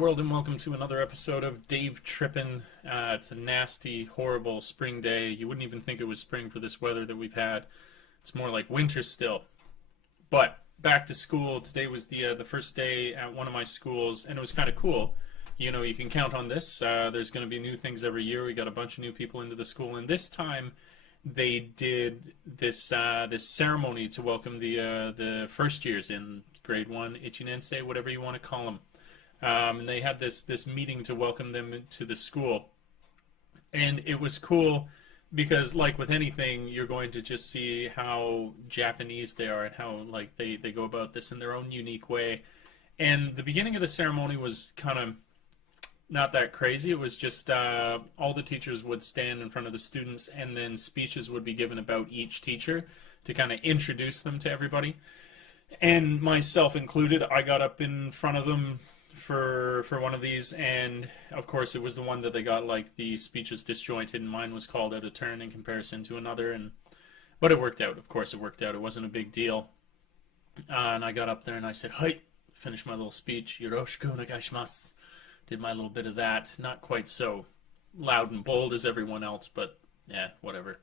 world, and welcome to another episode of Dave Trippin'. It's a nasty, horrible spring day. You wouldn't even think it was spring for this weather that we've had. It's more like winter still. But back to school. Today was the first day at one of my schools, and it was kind of cool. You know, you can count on this. There's going to be new things every year. We got a bunch of new people into the school, and this time they did this ceremony to welcome the first years in grade 1, Ichinense, whatever you want to call them. And they had this meeting to welcome them to the school. And it was cool because, like with anything, you're going to just see how Japanese they are and how like they go about this in their own unique way. And the beginning of the ceremony was kind of not that crazy. It was just all the teachers would stand in front of the students, and then speeches would be given about each teacher to kind of introduce them to everybody. And myself included, I got up in front of them for one of these, and of course it was the one that they got like the speeches disjointed, and mine was called out of turn in comparison to another, but it worked out. Of course it worked out. It wasn't a big deal. And I got up there and I said, "Hi," finished my little speech, "Yoroshiku onegaishimasu." Did my little bit of that. Not quite so loud and bold as everyone else, but yeah, whatever.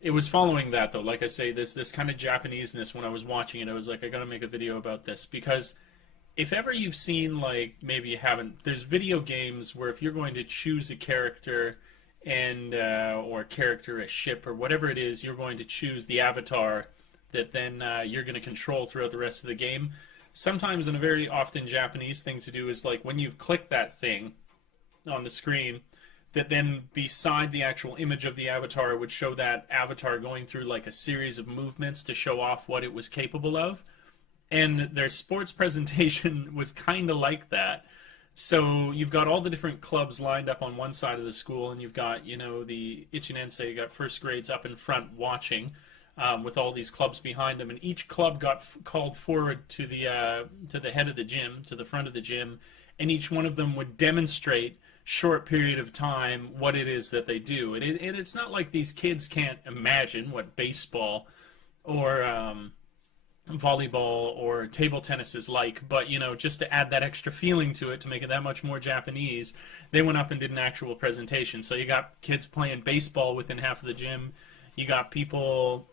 It was following that though. Like I say, this kind of Japaneseness. When I was watching it, I was like, I gotta make a video about this, because if ever you've seen, like, maybe you haven't, there's video games where if you're going to choose a character and or a character, a ship, or whatever it is, you're going to choose the avatar that then you're going to control throughout the rest of the game. Sometimes, and a very often Japanese thing to do, is like when you've clicked that thing on the screen, that then beside the actual image of the avatar would show that avatar going through like a series of movements to show off what it was capable of. And their sports presentation was kind of like that. So you've got all the different clubs lined up on one side of the school, and you've got, you know, the Ichinense, you got first grades up in front watching, with all these clubs behind them, and each club got called forward to the head of the gym, to the front of the gym, and each one of them would demonstrate short period of time what it is that they do. And it's not like these kids can't imagine what baseball or volleyball or table tennis is like, but you know, just to add that extra feeling to it, to make it that much more Japanese, they went up and did an actual presentation. So you got kids playing baseball within half of the gym. You got people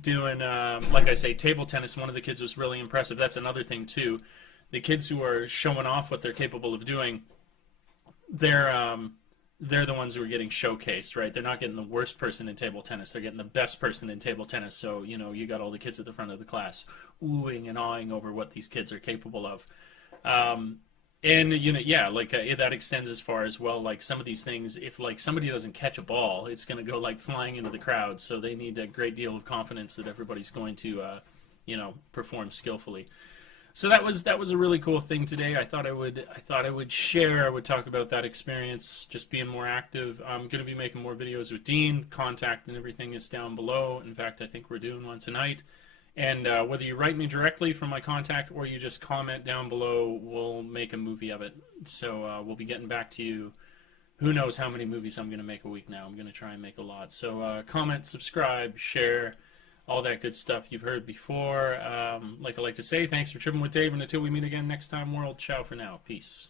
doing, like I say, table tennis. One of the kids was really impressive. That's another thing too. The kids who are showing off what they're capable of doing, they're the ones who are getting showcased, right? They're not getting the worst person in table tennis. They're getting the best person in table tennis. So, you know, you got all the kids at the front of the class oohing and awing over what these kids are capable of. And, you know, yeah, like that extends as far as, well, like some of these things, if like somebody doesn't catch a ball, it's going to go like flying into the crowd. So they need a great deal of confidence that everybody's going to, you know, perform skillfully. So that was a really cool thing today. I thought I would share. I would talk about that experience, just being more active. I'm going to be making more videos with Dean. Contact and everything is down below. In fact, I think we're doing one tonight. And whether you write me directly from my contact or you just comment down below, we'll make a movie of it. So we'll be getting back to you. Who knows how many movies I'm going to make a week now. I'm going to try and make a lot. So comment, subscribe, share, all that good stuff you've heard before. Like I like to say, thanks for tripping with Dave, and until we meet again next time, world, ciao for now. Peace.